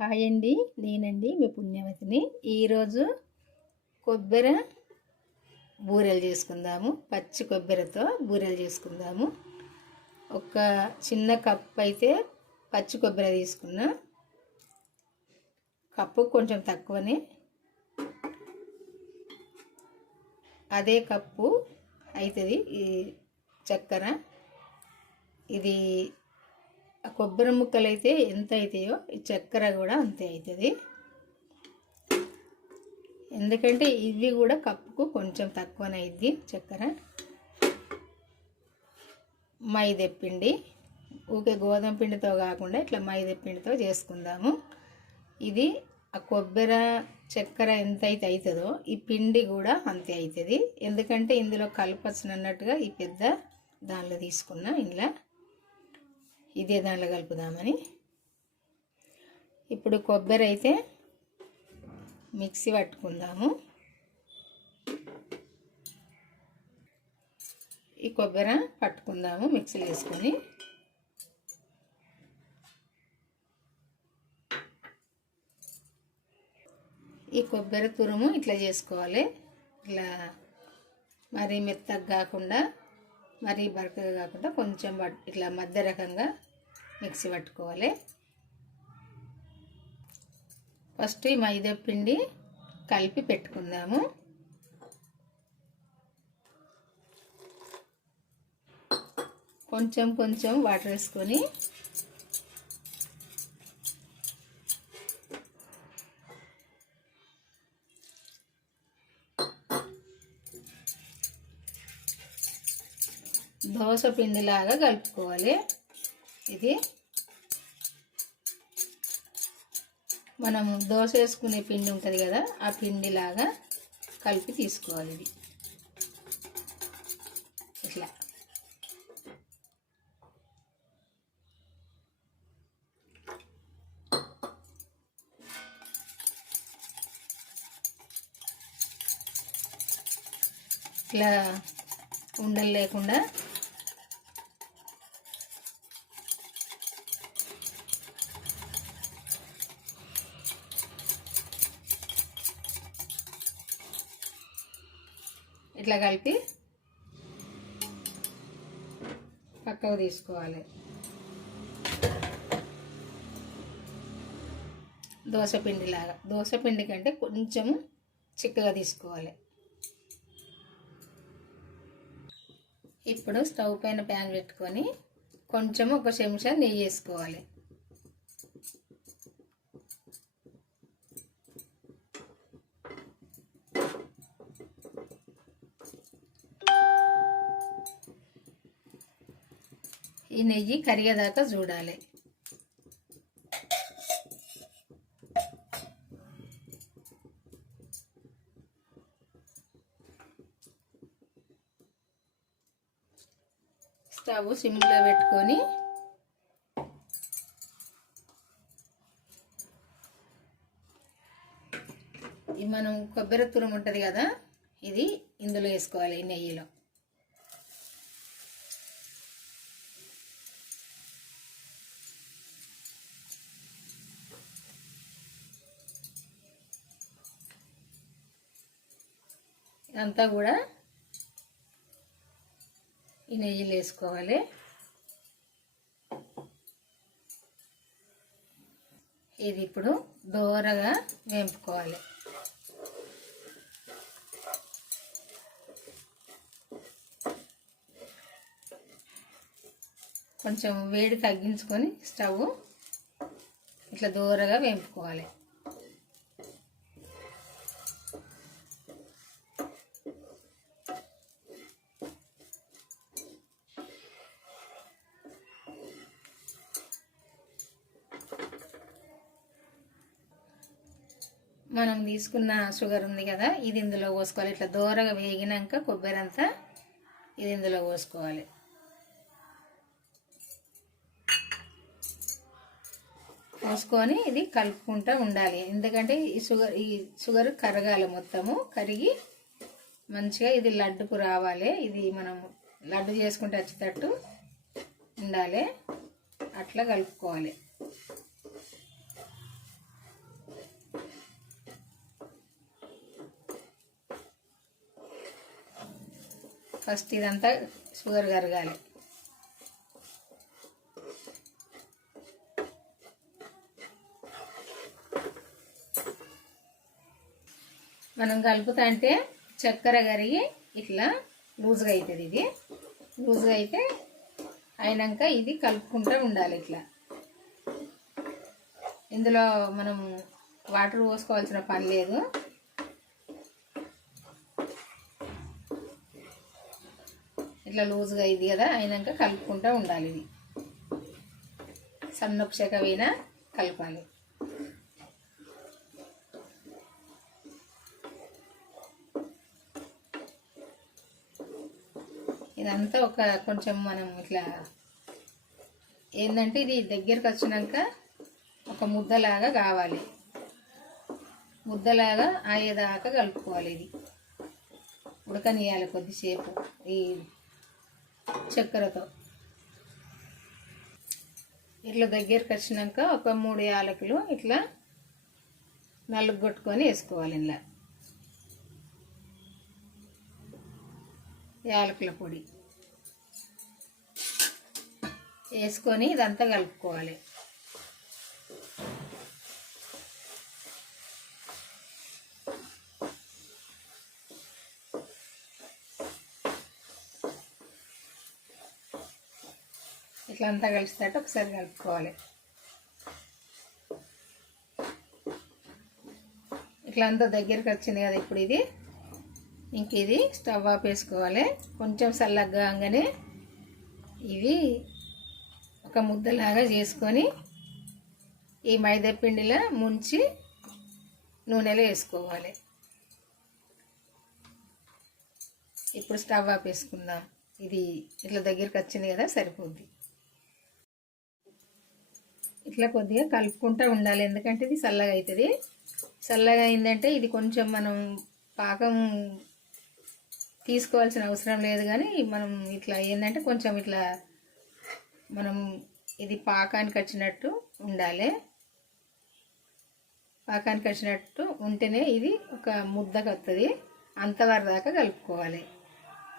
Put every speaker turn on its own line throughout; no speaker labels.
Hi అండి నేనండి మీ పుణ్యవతిని. ఈరోజు కొబ్బరి బూరెలు చేసుకుందాము. పచ్చి కొబ్బరితో బూరెలు చేసుకుందాము. ఒక చిన్న కప్ అయితే పచ్చి కొబ్బరి తీసుకున్నా. కప్పు కొంచెం తక్కువనే. అదే కప్పు అవుతుంది ఈ చక్కెర. ఇది ఆ కొబ్బరి ముక్కలు అయితే ఎంత అవుతాయో ఈ చక్కెర కూడా అంతే అవుతుంది ఎందుకంటే ఇవి కూడా కప్పుకు కొంచెం తక్కువనైద్ది చక్కెర. మైదెప్పిండి పిండి ఊకే గోధుమ పిండితో కాకుండా ఇట్లా మైదా పిండితో చేసుకుందాము. ఇది ఆ కొబ్బరి చక్కెర ఎంత అయితే అవుతుందో ఈ పిండి కూడా అంతే అవుతుంది ఎందుకంటే ఇందులో కలపచ్చనన్నట్టుగా ఈ పెద్ద దానిలో తీసుకున్నా ఇంట్లో ఇదే దాంట్లో కలుపుదామని. ఇప్పుడు కొబ్బరి అయితే మిక్సీ పట్టుకుందాము. ఈ కొబ్బరి పట్టుకుందాము మిక్సీ వేసుకొని. ఈ కొబ్బరి తురుము ఇట్లా చేసుకోవాలి. ఇట్లా మరీ మెత్తగా కాకుండా మరీ బరకగా కాకుండా కొంచెం పట్- ఇట్లా మధ్య రకంగా మిక్సీ పట్టుకోవాలి. ఫస్ట్ ఈ మైదా పిండి కలిపి పెట్టుకుందాము. కొంచెం కొంచెం వాటర్ వేసుకొని దోశ పిండిలాగా కలుపుకోవాలి. ఇది. మనం దోశ వేసుకునే పిండి ఉంటుంది కదా ఆ పిండిలాగా కలిపి తీసుకోవాలి ఇది. ఇట్లా. ఇట్లా ఉండలు లేకుండా ఇట్లా కలిపి పక్కకు తీసుకోవాలి. దోశ పిండిలాగా. దోశ పిండి కంటే కొంచెం చిక్కగా తీసుకోవాలి. ఇప్పుడు స్టవ్ పైన ప్యాన్ పెట్టుకొని కొంచెం ఒక చెంచా నెయ్యి వేసుకోవాలి. ఈ నెయ్యి కరిగేదాకా చూడాలి. స్టవ్ సిమ్లో పెట్టుకొని మనం కొబ్బరి తురుము ఉంటుంది కదా ఇది ఇందులో వేసుకోవాలి ఈ నెయ్యిలో. అంతా కూడా ఈ నెయ్యిలు వేసుకోవాలి. ఇది ఇప్పుడు దోరగా వేంపుకోవాలి. కొంచెం వేడి తగ్గించుకొని స్టవ్ ఇట్లా దూరగా వేంపుకోవాలి మనం తీసుకున్న షుగర్ ఉంది కదా ఇది ఇందులో పోసుకోవాలి. ఇట్లా దూరగా వేగినాక కొబ్బరి అంతా ఇది ఇందులో పోసుకోవాలి. పోసుకొని ఇది కలుపుకుంటూ ఉండాలి. ఎందుకంటే ఈ షుగర్ ఈ షుగర్ కరగాలి మొత్తము కరిగి మంచిగా ఇది లడ్డుకు రావాలి. ఇది మనం లడ్డు చేసుకుంటే వచ్చేటట్టు ఉండాలి. అట్లా కలుపుకోవాలి. ఫస్ట్ ఇదంతా షుగర్ కరగాలి. మనం కలుపుతా అంటే చక్కెర కరిగి ఇట్లా లూజ్గా అవుతుంది ఇది. లూజ్గా అయితే అయినాక ఇది కలుపుకుంటూ ఉండాలి ఇట్లా. ఇందులో మనం వాటర్ పోసుకోవాల్సిన పని లేదు. ఇట్లా లూజ్గా అయింది కదా అయినాక కలుపుకుంటూ ఉండాలి ఇది. సన్నొక్షకమైనా కలపాలి. ఇదంతా ఒక కొంచెం మనం ఇట్లా ఏంటంటే ఇది దగ్గరకు వచ్చినాక ఒక ముద్దలాగా కావాలి. ముద్దలాగా అయ్యేదాకా కలుపుకోవాలి ఇది. ఉడకనియాలి కొద్దిసేపు. ఈ చక్కెరతో. ఇట్లా దగ్గరకు వచ్చినాక ఒక మూడు యాలకులు ఇట్లా నలుగు కొట్టుకొని వేసుకోవాలి ఇలా యాలకుల పొడి. వేసుకొని ఇదంతా కలుపుకోవాలి. ఇట్లా అంతా కలిసేటట్టు ఒకసారి కలుపుకోవాలి. ఇట్లా అంతా దగ్గరికి వచ్చింది కదా ఇప్పుడు ఇది. ఇంక ఇది స్టవ్ ఆపేసుకోవాలి వేసుకోవాలి కొంచెం చల్లగానే ఇవి ఒక ముద్దలాగా చేసుకొని ఈ మైదా పిండిలో ముంచి నూనెలో వేసుకోవాలి. ఇప్పుడు స్టవ్ ఆపేసుకుందాం వేసుకుందాం ఇది ఇట్లా దగ్గరికి వచ్చింది కదా సరిపోద్ది. ఇట్లా కొద్దిగా కలుపుకుంటూ ఉండాలి. ఎందుకంటే ఇది చల్లగా అవుతుంది చల్లగా అయిందంటే ఇది కొంచెం మనం పాకం తీసుకోవాల్సిన అవసరం లేదు కానీ మనం ఇట్లా ఏంటంటే కొంచెం ఇట్లా మనం ఇది పాకానికి వచ్చినట్టు ఉండాలి. పాకానికి వచ్చినట్టు ఉంటేనే ఇది ఒక ముద్దకు వస్తుంది అంతవరదాకా కలుపుకోవాలి.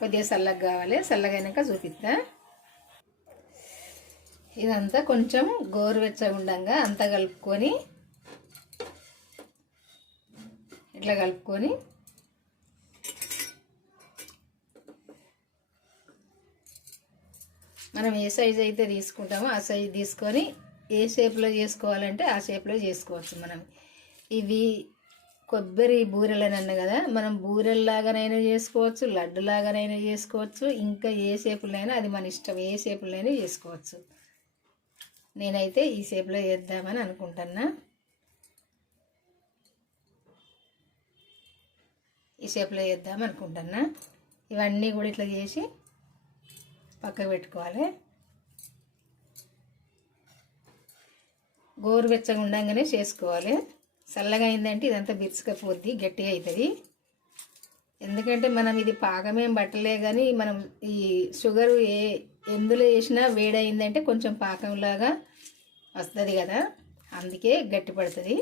కొద్దిగా చల్లగా కావాలి. చల్లగైనాక చూపిస్తా. ఇదంతా కొంచెం గోరువెచ్చగా ఉండగా అంతా కలుపుకొని ఇట్లా కలుపుకొని మనం ఏ సైజు అయితే తీసుకుంటామో ఆ సైజు తీసుకొని ఏ షేప్లో చేసుకోవాలంటే ఆ షేప్లో చేసుకోవచ్చు మనం. ఇవి కొబ్బరి బూరెలనన్న కదా మనం బూరెల్లాగానైనా చేసుకోవచ్చు లడ్డులాగానైనా చేసుకోవచ్చు ఇంకా ఏ షేపులైనా అది మన ఇష్టం ఏ షేపులైనా చేసుకోవచ్చు. నేనైతే ఈ షేప్లో చేద్దామని అనుకుంటున్నా. ఈ షేప్లో వేద్దాం అనుకుంటున్నా. ఇవన్నీ కూడా ఇట్లా చేసి పక్కకు పెట్టుకోవాలి. గోరువెచ్చగా ఉండగానే చేసుకోవాలి. చల్లగా అయిందంటే ఇదంతా బిరుసుకపోద్ది గట్టిగా అవుతుంది ఎందుకంటే మనం ఇది పాకమేం పట్టలే కానీ మనం ఈ షుగర్ ఏ ఎందులో వేసినా వేడైందంటే కొంచెం పాకంలాగా వస్తుంది కదా? అందుకే గట్టి పడుతుంది.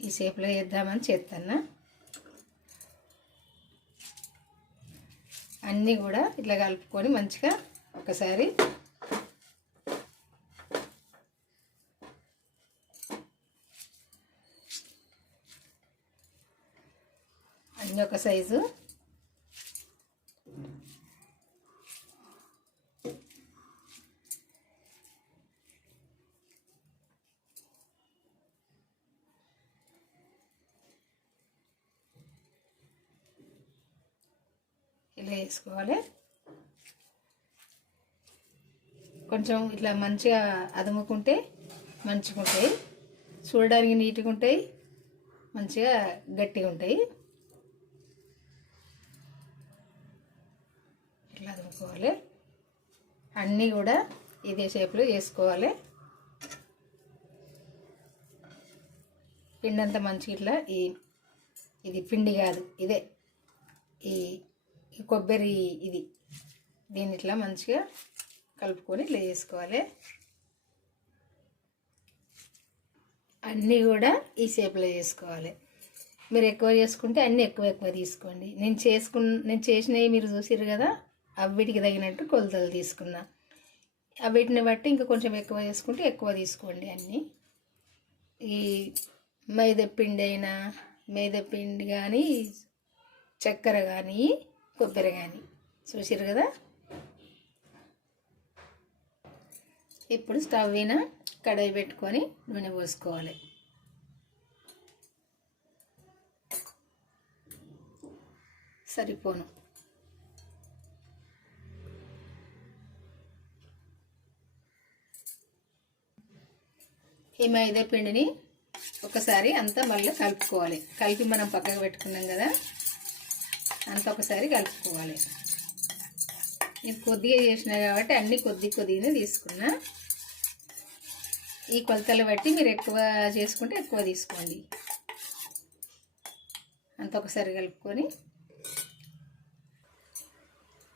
ఈ షేప్లో వేద్దామని చేస్తాను అన్నీ కూడా ఇట్లా కలుపుకొని మంచిగా ఒకసారి అన్నీ ఒక సైజు. ఇలా వేసుకోవాలి. కొంచెం ఇట్లా మంచిగా అదుముకుంటే మంచిగా ఉంటాయి చూడడానికి నీట్గా ఉంటాయి. మంచిగా గట్టిగా ఉంటాయి. చేసుకోవాలి అన్నీ కూడా ఇదే షేప్లో చేసుకోవాలి పిండి అంతా మంచి ఇట్లా ఈ ఇది పిండి కాదు ఇదే. ఈ కొబ్బరి ఇది. దీన్ని ఇట్లా మంచిగా కలుపుకొని ఇట్లా చేసుకోవాలి అన్నీ కూడా ఈ షేప్లో చేసుకోవాలి మీరు ఎక్కువ చేసుకుంటే అన్నీ ఎక్కువ ఎక్కువ తీసుకోండి. నేను చేసుకు నేను చేసినవి మీరు చూసిరు కదా? వీటికి తగినట్టు కొలతలు తీసుకున్నా అవిటిని బట్టి ఇంకా కొంచెం ఎక్కువ చేసుకుంటే ఎక్కువ తీసుకోండి అన్నీ. ఈ మైదపిండి అయినా మైదపిండి కానీ చక్కెర కానీ కొబ్బరి కానీ చూసారు కదా? ఇప్పుడు స్టవ్ అయిన కడాయి పెట్టుకొని నూనె పోసుకోవాలి. సరిపోను. ఈ మైదా పిండిని ఒకసారి అంతా మళ్ళీ కలుపుకోవాలి. కలిపి మనం పక్కకు పెట్టుకున్నాం కదా అంతా ఒకసారి కలుపుకోవాలి. నేను కొద్దిగా చేసిన కాబట్టి అన్నీ కొద్ది కొద్దిగానే తీసుకున్నా. ఈ కొలతలు బట్టి మీరు ఎక్కువ చేసుకుంటే ఎక్కువ తీసుకోండి. అంత ఒకసారి కలుపుకొని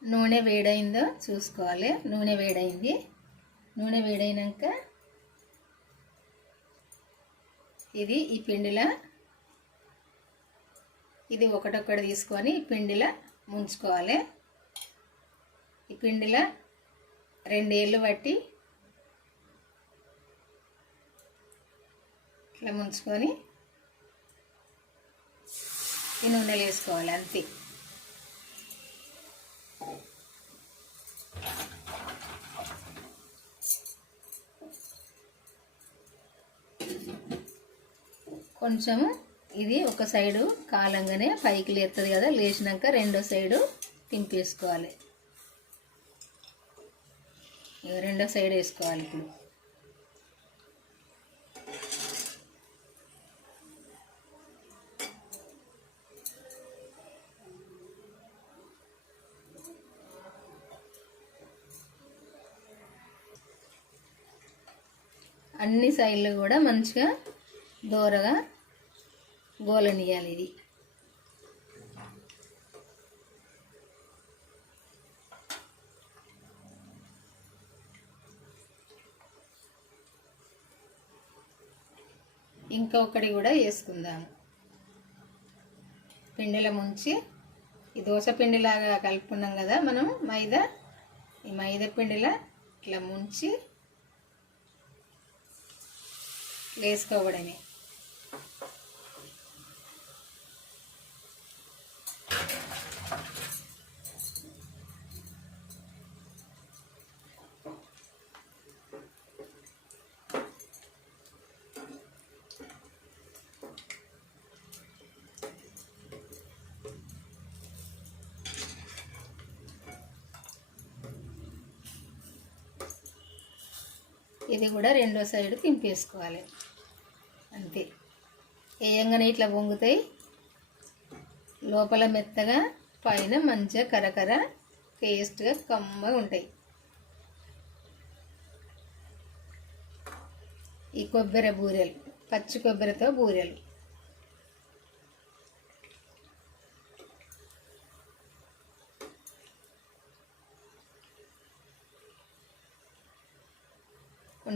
నూనె వేడైందో చూసుకోవాలి. నూనె వేడైంది. నూనె వేడైనాక ఇది ఈ పిండిలా. ఇది ఒకటొక్కటి తీసుకొని ఈ పిండిలా ముంచుకోవాలి. ఈ పిండిలా రెండేళ్ళు బట్టి ఇట్లా ముంచుకొని ఈ నూనెలు వేసుకోవాలి అంతే. కొంచెము ఇది ఒక సైడు కాలంగానే పైకి లేస్తుంది కదా లేచినాక రెండో సైడు తింపేసుకోవాలి. రెండో సైడ్ వేసుకోవాలి ఇప్పుడు. అన్ని సైడ్లు కూడా మంచిగా దోరగా గోలనియాలి ఇది. ఇంకొకటి కూడా వేసుకుందాము. పిండిలో ముంచి ఈ దోశ పిండిలాగా కలుపుకున్నాం కదా మనం మైదా. ఈ మైదా పిండిలా ఇట్లా ముంచి వేసుకోవడమే. ఇది కూడా రెండో సైడ్ తింపేసుకోవాలి అంతే. వేయంగానే ఇట్లా పొంగుతాయి. లోపల మెత్తగా పైన మంచిగా కరకర టేస్ట్గా కమ్మగా ఉంటాయి. ఈ కొబ్బరి బూరెలు పచ్చి కొబ్బరితో బూరెలు.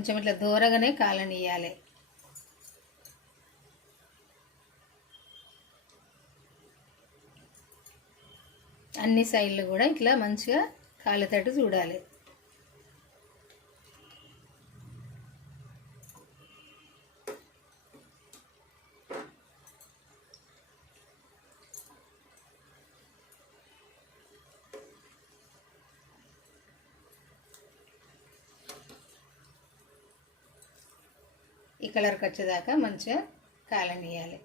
కొంచెం ఇట్లా దూరగానే కాలనియాలి. అన్ని సైడ్లు కూడా ఇట్లా మంచిగా కాలేటట్టు చూడాలి. ఈ కలర్కి వచ్చేదాకా మంచిగా కాలనియాలి.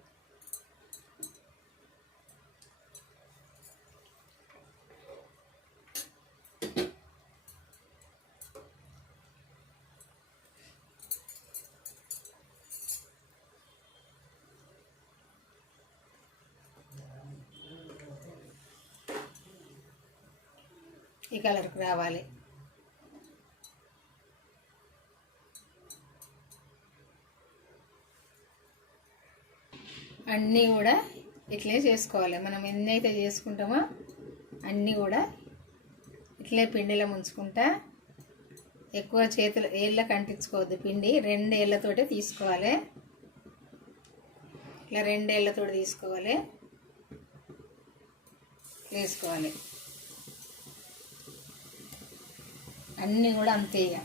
ఈ కలర్కి రావాలి. అన్నీ కూడా ఇట్లే చేసుకోవాలి. మనం ఎన్నైతే చేసుకుంటామో అన్నీ కూడా ఇట్లే పిండిలో ముంచుకుంటా. ఎక్కువ చేతులు ఏళ్ళకి అంటించుకోవద్దు పిండి రెండు ఏళ్ళతోటే తీసుకోవాలి. ఇట్లా రెండేళ్ళతో తీసుకోవాలి. వేసుకోవాలి. అన్నీ కూడా అంతే ఇక.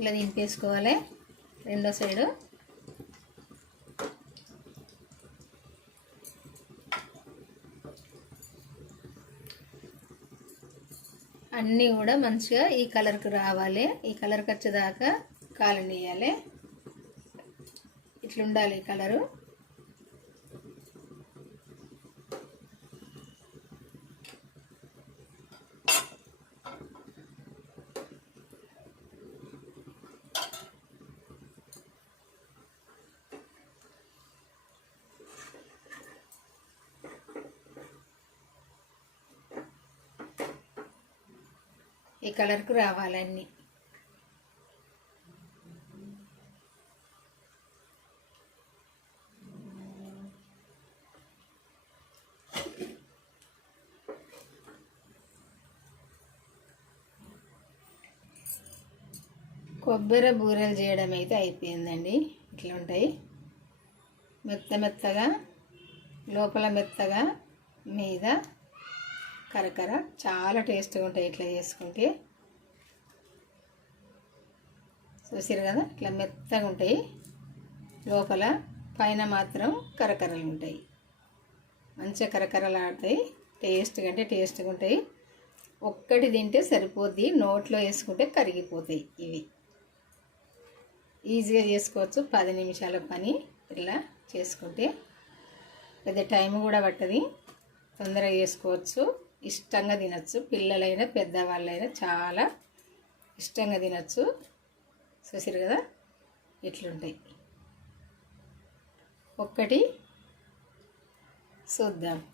ఇలా దింపేసుకోవాలి. రెండో సైడు. అన్నీ కూడా మంచిగా ఈ కలర్కి రావాలి. ఈ కలర్కి వచ్చేదాకా కాలనియాలి. ఇట్లుండాలి ఈ కలరు. ఈ కలర్కు రావాలన్నీ. కొబ్బరి బూరెలు చేయడం అయితే అయిపోయిందండి. ఇట్లా ఉంటాయి. మెత్త మెత్తగా లోపల మెత్తగా మీద కరకర చాలా టేస్ట్గా ఉంటాయి ఇట్లా చేసుకుంటే. చూసారు కదా? ఇట్లా మెత్తగా ఉంటాయి. లోపల పైన మాత్రం కరకరలు ఉంటాయి. మంచిగా కరకరలాడతాయి. టేస్ట్గా అంటే టేస్ట్గా ఉంటాయి. ఒక్కటి తింటే సరిపోద్ది. నోట్లో వేసుకుంటే కరిగిపోతాయి ఇవి. ఈజీగా చేసుకోవచ్చు. పది నిమిషాల పని ఇట్లా చేసుకుంటే. పెద్ద టైం కూడా పట్టది. తొందరగా చేసుకోవచ్చు. ఇష్టంగా తినచ్చు. పిల్లలైనా పెద్దవాళ్ళైనా చాలా ఇష్టంగా తినచ్చు. చూసారు కదా? ఇట్లుంటాయి. ఒక్కటి చూద్దాం.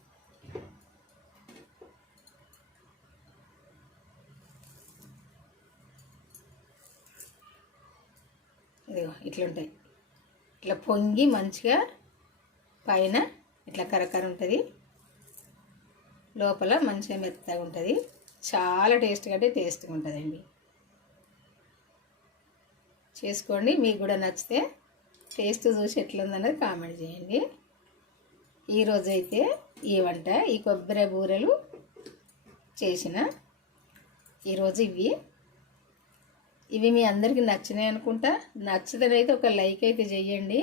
ఇదిగో ఇట్లుంటాయి. ఇట్లా పొంగి మంచిగా పైన ఇట్లా కరకర ఉంటుంది. లోపల మంచిగా మెత్తగా ఉంటుంది. చాలా టేస్ట్గా అంటే టేస్ట్గా ఉంటుందండి. చేసుకోండి. మీకు కూడా నచ్చితే టేస్ట్ చూసి ఎట్లుందన్నది కామెంట్ చేయండి. ఈరోజు అయితే ఈ వంట ఈ కొబ్బరి బూరెలు చేసిన ఈరోజు ఇవి. ఇవి మీ అందరికీ నచ్చినాయి అనుకుంటా. నచ్చదనైతే ఒక లైక్ అయితే చేయండి.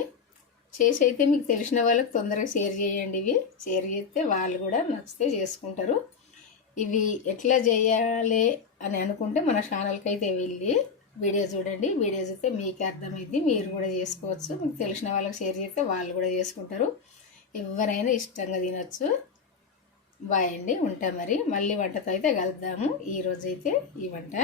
చేసి అయితే మీకు తెలిసిన వాళ్ళకి తొందరగా షేర్ చేయండి ఇవి. షేర్ చేస్తే వాళ్ళు కూడా నచ్చితే చేసుకుంటారు. ఇవి ఎట్లా చేయాలి అని అనుకుంటే మన ఛానల్కి అయితే వెళ్ళి వీడియో చూడండి. వీడియో చూస్తే మీకు అర్థమైంది మీరు కూడా చేసుకోవచ్చు. మీకు తెలిసిన వాళ్ళకి షేర్ చేస్తే వాళ్ళు కూడా చేసుకుంటారు. ఎవరైనా ఇష్టంగా తినచ్చు. బాయ్ అండి. ఉంటా మరి. మళ్ళీ వంటతో అయితే కలుద్దాము. ఈరోజైతే ఈ వంట